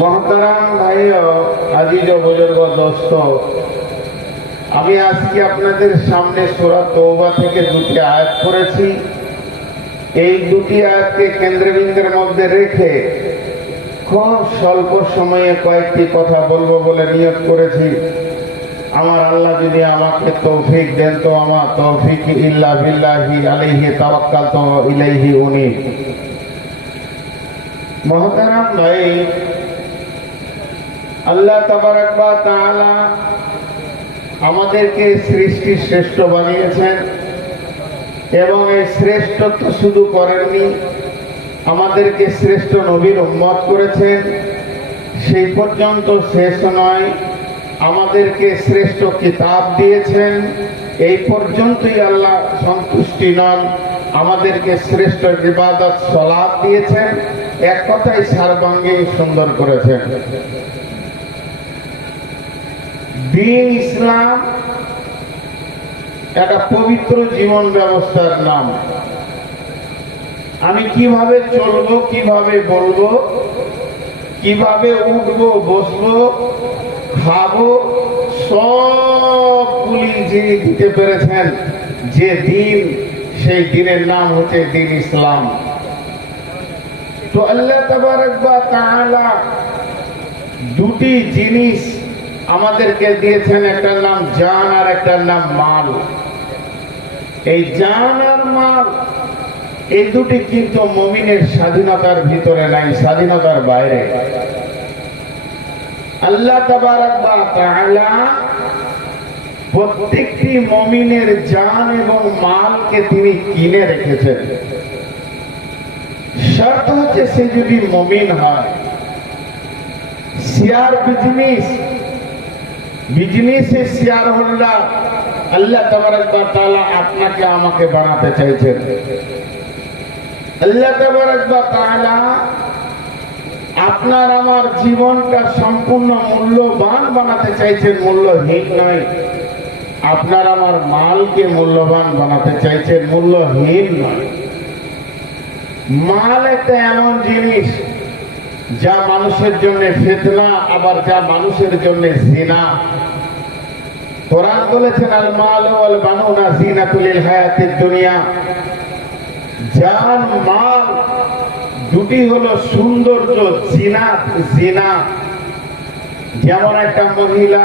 মহতারাম ভাই আজিজ বুজুর্গ দোস্ত, আমি আজকে আপনাদের সামনে সোরা তৌবা থেকে দুটি আয়াত করেছি এই দুটি আয়াতকে কেন্দ্রবিন্দুর মধ্যে রেখে খুব স্বল্প সময়ে কয়েকটি কথা বলব বলে নিয়োগ করেছি। আমার আল্লাহ যদি আমাকে তৌফিক দেন, তো আমার তৌফিক ইল্লা বিল্লাহি আলাইহি তাওয়াক্কাল তো ইলাইহি উনি মহতারাম ভাই আল্লাহ তাবারাক ওয়া তাআলা আমাদেরকে সৃষ্টি শ্রেষ্ঠ বানিয়েছেন এবং এই শ্রেষ্ঠত্ব শুধু করেননি, আমাদেরকে শ্রেষ্ঠ নবীর উম্মত করেছেন। সেই পর্যন্ত শেষ নয়, আমাদেরকে শ্রেষ্ঠ কিতাব দিয়েছেন। এই পর্যন্তই আল্লাহ সন্তুষ্টি নন, আমাদেরকে শ্রেষ্ঠ ইবাদত, সলাপ দিয়েছেন। এক কথাই সার্বাঙ্গীন সুন্দর করেছেন। দিন ইসলাম, একটা পবিত্র জীবন ব্যবস্থার নাম। আমি কীভাবে চলবো, কীভাবে বলব, কীভাবে উঠবো, বসবো, খাব সবগুলি যিনি দিতে পেরেছেন, যে দিন, সেই দিনের নাম হচ্ছে দিন ইসলাম। তো আল্লাহ তাবারক বা দুটি জিনিস আমাদেরকে দিয়েছেন একটার নাম জান আর একটার নাম মাল। এই জান আর মাল, এই দুটি কিন্তু মমিনের স্বাধীনতার ভিতরে নাই, স্বাধীনতার বাইরে। আল্লাহ প্রত্যেকটি মমিনের জান এবং মালকে তিনি কিনে রেখেছেন। শর্ত হচ্ছে সে যদি মমিন হয় শেয়ার বিজনেস বিজনেসের শেয়ার হোল্ডার, আল্লাহ তাআলা আপনাকে আমাকে বানাতে চাইছেন। আল্লাহ তাআলা আপনার আমার জীবনটা সম্পূর্ণ মূল্যবান বানাতে চাইছেন, মূল্যহীন নয়। আপনার আমার মালকে মূল্যবান বানাতে চাইছেন, মূল্যহীন নয়। মাল একটা এমন জিনিস যা মানুষের জন্য ফেতনা, আবার যা মানুষের জন্য জিনা। বলেছেন মাল ওয়াল বানুনা জিনাতুল হায়াতিদ দুনিয়া। জান মাল দুটি হলো জিনা জিনা। যেমন একটা মহিলা,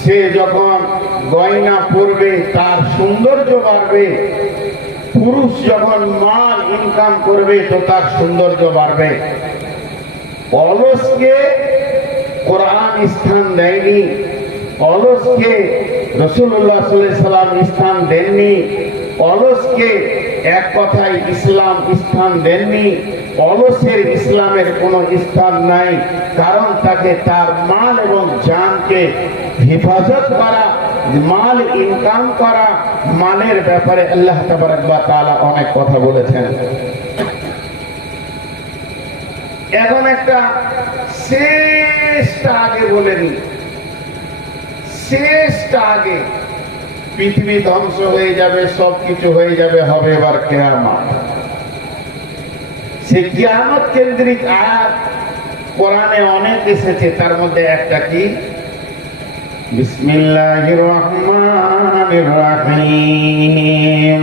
সে যখন গয়না পরবে, তার সৌন্দর্য বাড়বে। পুরুষ যখন মাল ইনকাম করবে, তো তার সৌন্দর্য বাড়বে। অলসকে কোরআন স্থান দেয়নি অলসকে রসুল্লাহ সাল্লাম স্থান দেননি অলসকে এক কথায় ইসলাম স্থান দেননি অলসের ইসলামের কোনো স্থান নাই, কারণ তাকে তার মাল এবং জানকে হেফাজত করা, মাল ইনকাম করা, মালের ব্যাপারে আল্লাহ ওয়া তাআলা অনেক কথা বলেছেন। এখন একটা শেষটা আগে বলে নি। শেষটা আগে পৃথিবী ধ্বংস হয়ে যাবে সব কিছু হয়ে যাবে, হবে এবার কেয়ামত। সে কেয়ামত কেন্দ্রিক আয়াত কোরআনে অনেক এসেছে, তার মধ্যে একটা কি? বিসমিল্লাহির রহমানির রহিম।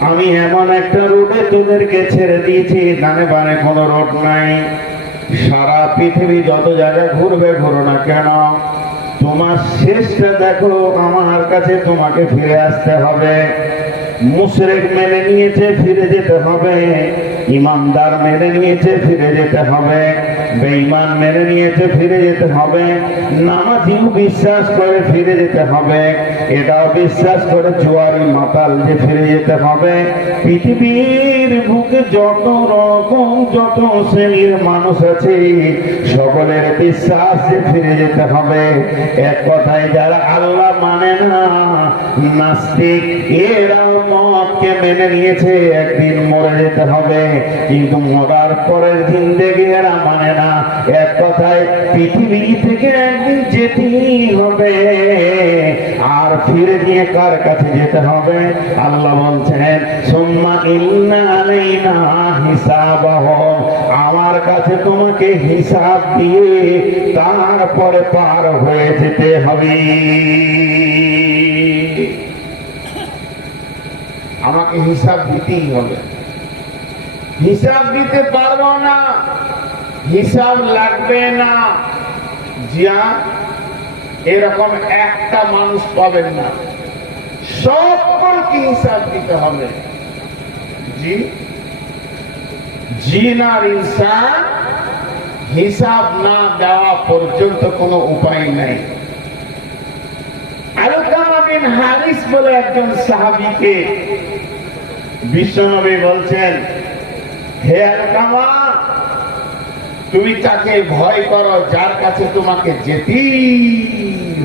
আমি এমন একটা রোডে তোদেরকে ছেড়ে দিয়েছি ডানে বানে কোনো রোড নাই। সারা পৃথিবী যত জায়গায় ঘুরবে, ঘুরো না কেন? তোমার শেষটা দেখো, আমার কাছে তোমাকে ফিরে আসতে হবে। মুশরেক মেনে নিয়েছে, ফিরে যেতে হবে। ইমানদার মেনে নিয়েছে, ফিরে যেতে হবে। বেঈমান মেনে নিয়েছে, ফিরে যেতে হবে। নামাজিও বিশ্বাস করে ফিরে যেতে হবে। এটাও বিশ্বাস করে জুয়ারি মাতাল যে ফিরে যেতে হবে। পৃথিবীর বুকে যত রকম, যত শ্রেণির মানুষ আছে, সকলের বিশ্বাস যে ফিরে যেতে হবে। এক কথায়, যারা আল্লাহ মানে না, নাস্তিক এরাও মতকে মেনে নিয়েছে, একদিন মরে যেতে হবে। কিন্তু মরার পরের দিন দেখে এরা মানে না। এক কথায়, পৃথিবী থেকে একদিন যেতেই হবে। আর ফিরে গিয়ে কার কাছে যেতে হবে? আল্লাহ বলছেন, সোম্মা ইন্না আলাইনা হিসাবাহ আমার কাছে তোমাকে হিসাব দিয়ে তারপরে পার হয়ে যেতে হবে। আমাকে হিসাব দিতেই হবে। হিসাব দিতে পারব না। হিসাব লাগবে না। জিয়া, এরকম একটা মানুষ পাবেন না। সকলকে হিসাব দিতে হবে। জি? জিন আর ইনসান হিসাব না দেওয়া পর্যন্ত কোনো উপায় নাই। হারিস বলে একজন সাহাবিকে বিশ্বনবী বলছেন হে আলকামা তুমি তাকে ভয় করো যার কাছে তোমাকে যেতেই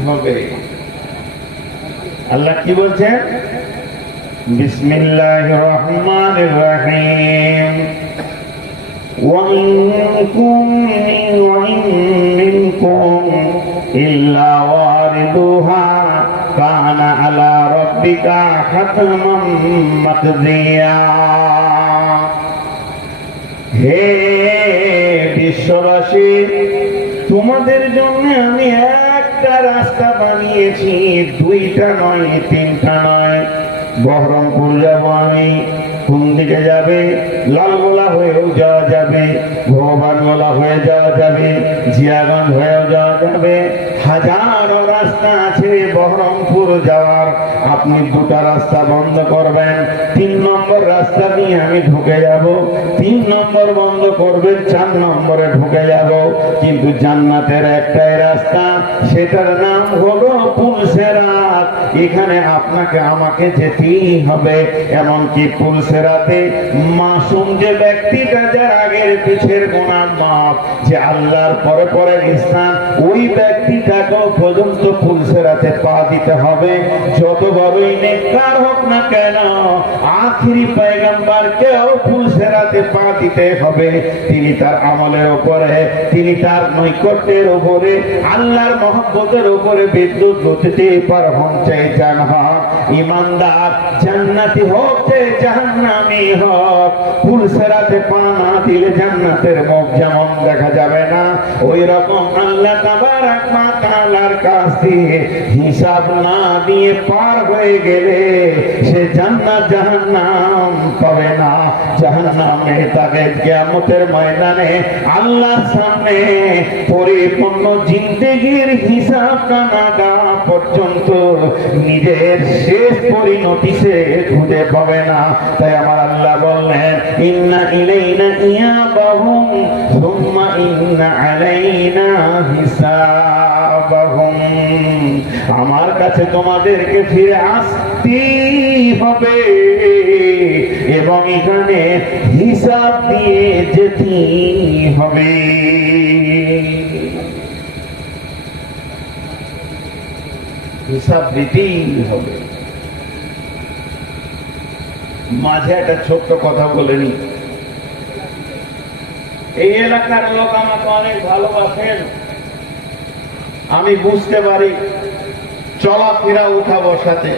হবে আল্লাহ কি বলছেন বিসমিল্লাহ রহমান রহিম ومنكم وإن منكم إلا واردها كان على ربك حتما مقضيا হে বিশ্ববাসী, তোমাদের জন্য আমি একটা রাস্তা বানিয়েছি, দুইটা নয়, তিনটা নয়। বহরমপুর যাব আমি, কোন দিকে যাবে? লালগোলা হয়েও যাওয়া যাবে ভগবানগোলা হয়ে যাওয়া যাবে, জিয়াগঞ্জ হয়েও যাওয়া যাবে। হাজারো রাস্তা আছে বহরমপুর যাওয়ার, আপনি দুটা রাস্তা বন্ধ করবেন। তিন নম্বর রাস্তা দিয়ে আমি ঢুকে যাব। তিন নম্বর বন্ধ করবেন, চার নম্বরে ঢুকে যাব। কিন্তু জান্নাতের একটাই রাস্তা, সেটার নাম হলো পুলসেরাত এখানে আপনাকে আমাকে যেতেই হবে, এমনকি পুলসেরাতে মাসুম যে ব্যক্তিটা যার আগের পিছের গোনার মাপ যে আল্লাহর পরে পরে ইসলাম ওই ব্যক্তিটাকেও পর্যন্ত পুলসেরাতে পা দিতে হবে। যত বড়ই নেককার হোক না কেন, আখিরি পয়গাম্বার কেউ পুলসেরাতে পা দিতে হবে। তিনি তার আমলের উপরে, তিনি তার নৈকট্যের উপরে, আল্লাহর মহব্বতের উপরে বিদ্যুৎ গতিতে পার হন চাই জান হক ইমানদার জান্নাতি হোক চাই জাহান্নামি হোক পুলসেরাতে পা না দিলে জান্নাতের মুখ যেমন দেখা যাবে না ওই রকম আল্লাহ তাবারাক মা তাআলার কাছ হিসাব না দিয়ে পার হয়ে গেলে সে জান্নাত জাহান্নাম পাবে না। জাহান্নামে তাকে কিয়ামতের ময়দানে আল্লাহর সামনে পরিপূর্ণ জিন্দেগির হিসাব দেওয়া পর্যন্ত নিজের শেষ পরিণতি সে খুঁজে পাবে না। তাই আমার আল্লাহ বললেন, ইন্না ইলাইনা ইয়াবাহুম, সুম্মা ইন্না আলাইনা হিসাবাহুম আমার কাছে তোমাদেরকে ফিরে আসতেই হবে। এবং এখানে হিসাব দিয়ে যেতেই হবে। হিসাব দিতেই হবে। মাঝে একটা ছোট্ট কথা বলে নি। এই এলাকার লোক আমাকে অনেক ভালোবাসেন। আমি বুঝতে পারি চলাফেরা উঠা বসাতে